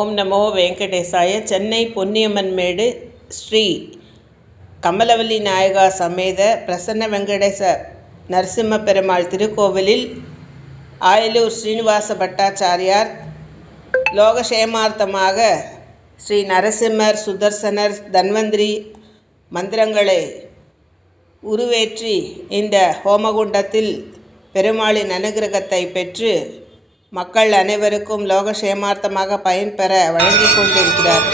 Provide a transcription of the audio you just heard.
ஓம் நமோ வெங்கடேசாய. சென்னை பொன்னியம்மன்மேடு ஸ்ரீ கமலவல்லி நாயகா சமேத பிரசன்ன வெங்கடேச நரசிம்ம பெருமாள் திருக்கோவிலில் ஆயலூர் ஸ்ரீனிவாச பட்டாச்சாரியார் லோகக்ஷேமார்த்தமாக ஸ்ரீ நரசிம்மர், சுதர்சனர், தன்வந்திரி மந்திரங்களை உருவேற்றி இந்த ஹோமகுண்டத்தில் பெருமாளின் அனுகிரகத்தை பெற்று மக்கள் அனைவருக்கும் லோகக்ஷேமார்த்தமாக பயன்பெற வழங்கி கொண்டிருக்கிறார்.